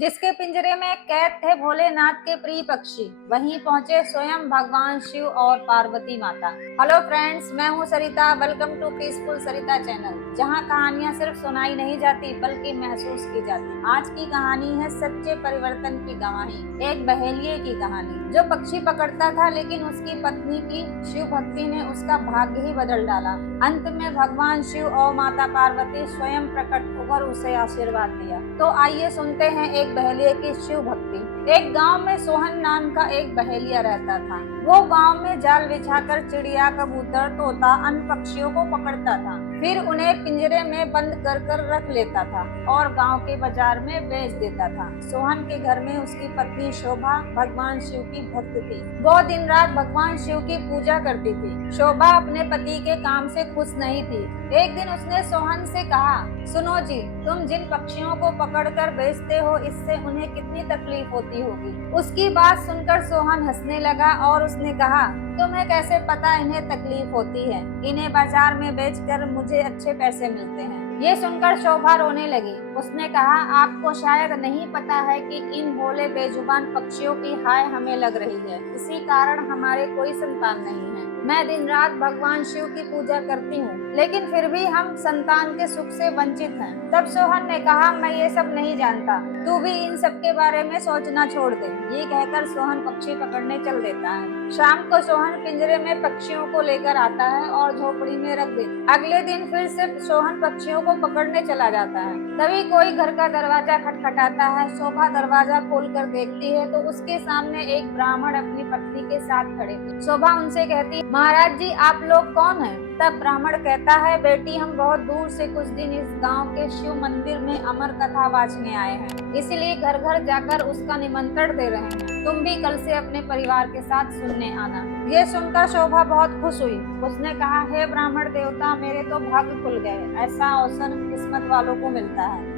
जिसके पिंजरे में कैद थे भोलेनाथ के प्रिय पक्षी, वहीं पहुंचे स्वयं भगवान शिव और पार्वती माता। हेलो फ्रेंड्स, मैं हूं Sarita. Welcome to peaceful Sarita channel, जहां कहानियां सिर्फ सुनाई नहीं जाती बल्कि महसूस की जाती। आज की कहानी है सच्चे परिवर्तन की गवाही, एक बहेलिये की कहानी जो पक्षी पकड़ता था, लेकिन उसकी पत्नी की शिव भक्ति ने उसका भाग्य ही बदल डाला। अंत में भगवान शिव और माता पार्वती स्वयं प्रकट होकर उसे आशीर्वाद दिया। तो आइए सुनते हैं एक बहेलिये की शिव भक्ति। एक गांव में सोहन नाम का एक बहेलिया रहता था। वो गांव में जाल बिछाकर चिड़िया, कबूतर, तोता, अन्य पक्षियों को पकड़ता था, फिर उन्हें पिंजरे में बंद कर कर रख लेता था और गांव के बाजार में बेच देता था। सोहन के घर में उसकी पत्नी शोभा भगवान शिव की भक्त थी। वो दिन रात भगवान शिव की पूजा करती थी। शोभा अपने पति के काम से खुश नहीं थी। एक दिन उसने सोहन से कहा, सुनो जी, तुम जिन पक्षियों को पकड़कर बेचते हो, इससे उन्हें कितनी तकलीफ होती होगी। उसकी बात सुनकर सोहन हंसने लगा और उसने कहा, तुम्हें कैसे पता इन्हें तकलीफ होती है? इन्हें बाजार में बेचकर मुझे अच्छे पैसे मिलते हैं। ये सुनकर शोभा रोने लगी। उसने कहा, आपको शायद नहीं पता है कि इन भोले बेजुबान पक्षियों की हाय हमें लग रही है। इसी कारण हमारे कोई संतान नहीं है। मैं दिन रात भगवान शिव की पूजा करती हूँ, लेकिन फिर भी हम संतान के सुख से वंचित हैं। तब सोहन ने कहा, मैं ये सब नहीं जानता, तू भी इन सब के बारे में सोचना छोड़ दे। ये कहकर सोहन पक्षी पकड़ने चल देता है। शाम को सोहन पिंजरे में पक्षियों को लेकर आता है और झोपड़ी में रख देता है। अगले दिन फिर से सोहन पक्षियों को पकड़ने चला जाता है। तभी कोई घर का दरवाजा खटखटाता है। शोभा दरवाजा खोलकर देखती है तो उसके सामने एक ब्राह्मण अपनी पत्नी के साथ खड़े थे। शोभा उनसे कहती, महाराज जी, आप लोग कौन हैं? तब ब्राह्मण कहता है, बेटी, हम बहुत दूर से कुछ दिन इस गांव के शिव मंदिर में अमर कथा वाचने आए हैं, इसलिए घर घर जाकर उसका निमंत्रण दे रहे हैं। तुम भी कल से अपने परिवार के साथ सुनने आना। ये सुनकर शोभा बहुत खुश हुई। उसने कहा, हे ब्राह्मण देवता, मेरे तो भाग्य खुल गए। ऐसा अवसर किस्मत वालों को मिलता है,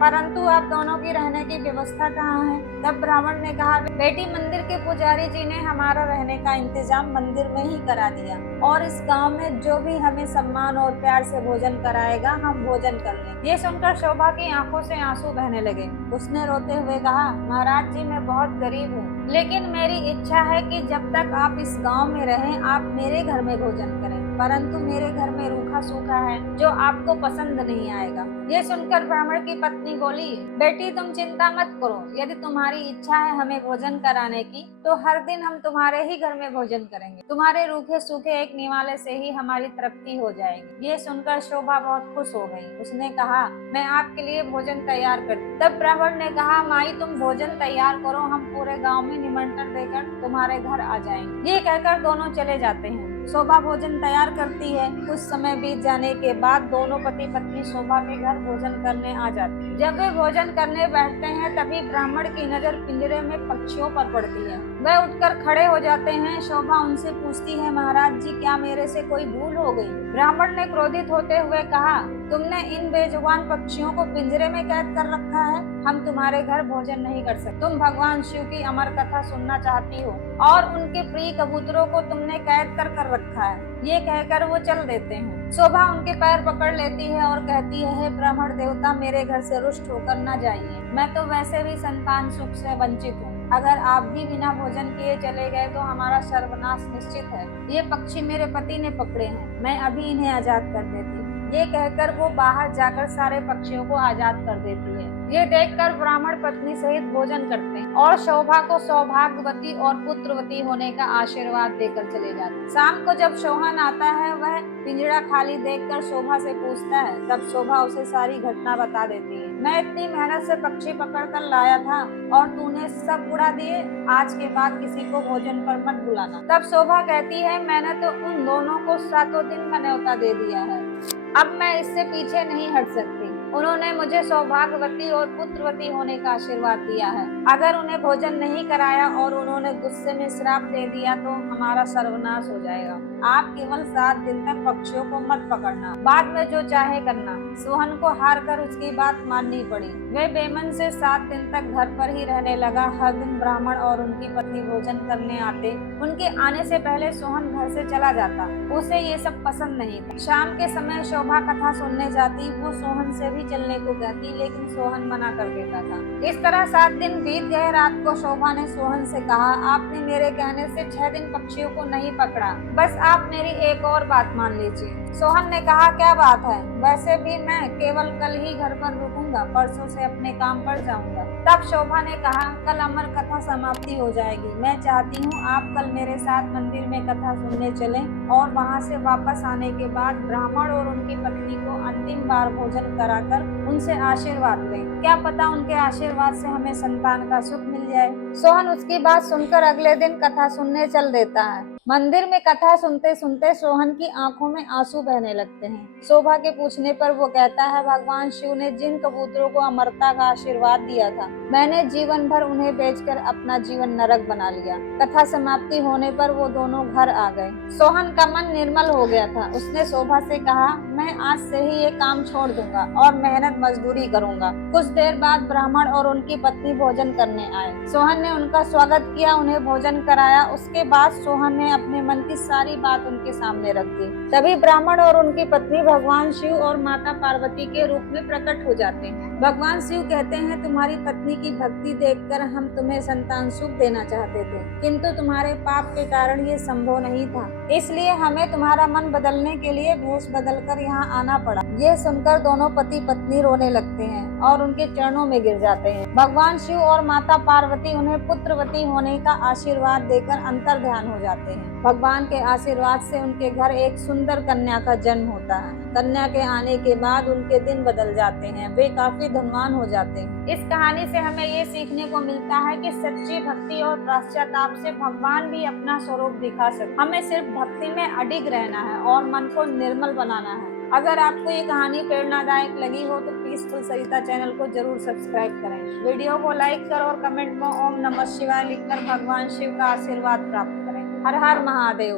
परंतु आप दोनों की रहने की व्यवस्था कहाँ है? तब ब्राह्मण ने कहा, बेटी, मंदिर के पुजारी जी ने हमारा रहने का इंतजाम मंदिर में ही करा दिया और इस गांव में जो भी हमें सम्मान और प्यार से भोजन कराएगा, हम भोजन कर लेंगे। ये सुनकर शोभा की आंखों से आंसू बहने लगे। उसने रोते हुए कहा, महाराज जी, मैं बहुत गरीब हूँ, लेकिन मेरी इच्छा है कि जब तक आप इस गांव में रहें, आप मेरे घर में भोजन करें, परंतु मेरे घर में रूखा सूखा है जो आपको पसंद नहीं आएगा। ये सुनकर ब्राह्मण की पत्नी बोली, बेटी, तुम चिंता मत करो। यदि तुम्हारी इच्छा है हमें भोजन कराने की, तो हर दिन हम तुम्हारे ही घर में भोजन करेंगे। तुम्हारे रूखे सूखे एक निवाले से ही हमारी तृप्ति हो जाएगी। ये सुनकर शोभा बहुत खुश हो गई। उसने कहा, मैं आपके लिए भोजन तैयार कर। तब ब्राह्मण ने कहा, माई, तुम भोजन तैयार करो, हम पूरे गाँव में निमंत्रण देकर तुम्हारे घर आ जाएंगे। ये कहकर दोनों चले जाते हैं। शोभा भोजन तैयार करती है। कुछ समय बीत जाने के बाद दोनों पति पत्नी शोभा के घर भोजन करने आ जाते हैं। जब वे भोजन करने बैठते हैं, तभी ब्राह्मण की नजर पिंजरे में पक्षियों पर पड़ती है। वे उठकर खड़े हो जाते हैं। शोभा उनसे पूछती है, महाराज जी, क्या मेरे से कोई भूल हो गई? ब्राह्मण ने क्रोधित होते हुए कहा, तुमने इन बेजुबान पक्षियों को पिंजरे में कैद कर रखा है। हम तुम्हारे घर भोजन नहीं कर सकते। तुम भगवान शिव की अमर कथा सुनना चाहती हो और उनके प्रिय कबूतरों को तुमने कैद कर रखा है। ये कहकर वो चल देते हैं। शोभा उनके पैर पकड़ लेती है और कहती है, हे ब्राह्मण देवता, मेरे घर से रुष्ट होकर न जाइए। मैं तो वैसे भी संतान सुख से वंचित हूँ। अगर आप भी बिना भोजन किए चले गए तो हमारा सर्वनाश निश्चित है। ये पक्षी मेरे पति ने पकड़े हैं, मैं अभी इन्हें आजाद कर देती हूँ। ये कहकर वो बाहर जाकर सारे पक्षियों को आजाद कर देती है। ये देखकर ब्राह्मण पत्नी सहित भोजन करते हैं और शोभा को सौभाग्यवती और पुत्रवती होने का आशीर्वाद देकर चले जाते हैं। शाम को जब सोहन आता है, वह पिंजरा खाली देखकर शोभा से पूछता है। तब शोभा उसे सारी घटना बता देती है। मैं इतनी मेहनत से पक्षी पकड़ कर लाया था और तूने सब उड़ा दिए। आज के बाद किसी को भोजन पर मत बुलाना। तब शोभा कहती है, मैंने तो उन दोनों को 7 दिन का न्योता दे दिया है। अब मैं इससे पीछे नहीं हट सकती। उन्होंने मुझे सौभाग्यवती और पुत्रवती होने का आशीर्वाद दिया है। अगर उन्हें भोजन नहीं कराया और उन्होंने गुस्से में श्राप दे दिया तो हमारा सर्वनाश हो जाएगा। आप केवल 7 दिन तक पक्षियों को मत पकड़ना, बाद में जो चाहे करना। सोहन को हार कर उसकी बात माननी पड़ी। वे बेमन से 7 दिन तक घर पर ही रहने लगा। हर दिन ब्राह्मण और उनकी पत्नी भोजन करने आते। उनके आने से पहले सोहन घर से चला जाता। उसे ये सब पसंद नहीं था। शाम के समय शोभा कथा सुनने जाती। वो सोहन से भी भी चलने को कहती, लेकिन सोहन मना कर देता था। इस तरह 7 दिन बीत गए। रात को शोभा ने सोहन से कहा, आपने मेरे कहने से 6 दिन पक्षियों को नहीं पकड़ा, बस आप मेरी एक और बात मान लीजिए। सोहन ने कहा, क्या बात है? वैसे भी मैं केवल कल ही घर पर रुकूंगा, परसों से अपने काम पर जाऊंगा। तब शोभा ने कहा, कल अमर कथा समाप्ति हो जाएगी। मैं चाहती हूँ आप कल मेरे साथ मंदिर में कथा सुनने चलें और वहाँ से वापस आने के बाद ब्राह्मण और उनकी पत्नी को अंतिम बार भोजन कराकर उनसे आशीर्वाद लें। क्या पता उनके आशीर्वाद से हमें संतान का सुख मिल जाए। सोहन उसकी बात सुनकर अगले दिन कथा सुनने चल देता है। मंदिर में कथा सुनते सुनते सोहन की आंखों में आंसू बहने लगते हैं। शोभा के पूछने पर वो कहता है, भगवान शिव ने जिन कबूतरों को अमरता का आशीर्वाद दिया था, मैंने जीवन भर उन्हें बेचकर अपना जीवन नरक बना लिया। कथा समाप्ति होने पर वो दोनों घर आ गए। सोहन का मन निर्मल हो गया था। उसने शोभा से कहा, मैं आज से ही ये काम छोड़ दूंगा और मेहनत मजदूरी करूंगा। कुछ देर बाद ब्राह्मण और उनकी पत्नी भोजन करने आए। सोहन ने उनका स्वागत किया, उन्हें भोजन कराया। उसके बाद सोहन ने अपने मन की सारी बात उनके सामने रख दी। तभी ब्राह्मण और उनकी पत्नी भगवान शिव और माता पार्वती के रूप में प्रकट हो जाते हैं। भगवान शिव कहते हैं, तुम्हारी पत्नी की भक्ति देखकर हम तुम्हें संतान सुख देना चाहते थे, किंतु तुम्हारे पाप के कारण ये संभव नहीं था, इसलिए हमें तुम्हारा मन बदलने के लिए भेष बदलकर यहाँ आना पड़ा। ये सुनकर दोनों पति पत्नी रोने लगते हैं और उनके चरणों में गिर जाते हैं। भगवान शिव और माता पार्वती उन्हें पुत्रवती होने का आशीर्वाद देकर अंतर ध्यान हो जाते हैं। भगवान के आशीर्वाद से उनके घर एक सुंदर कन्या का जन्म होता है। कन्या के आने के बाद उनके दिन बदल जाते हैं, वे काफी धनवान हो जाते हैं। इस कहानी से हमें ये सीखने को मिलता है कि सच्ची भक्ति और पश्चाताप से भगवान भी अपना स्वरूप दिखा सकते। हमें सिर्फ भक्ति में अडिग रहना है और मन को निर्मल बनाना है। अगर आपको ये कहानी प्रेरणादायक लगी हो तो पीसफुल सरिता चैनल को जरूर सब्सक्राइब करें। वीडियो को लाइक करो और कमेंट में ओम नमः शिवाय लिखकर भगवान शिव का आशीर्वाद प्राप्त करें। हर हर महादेव।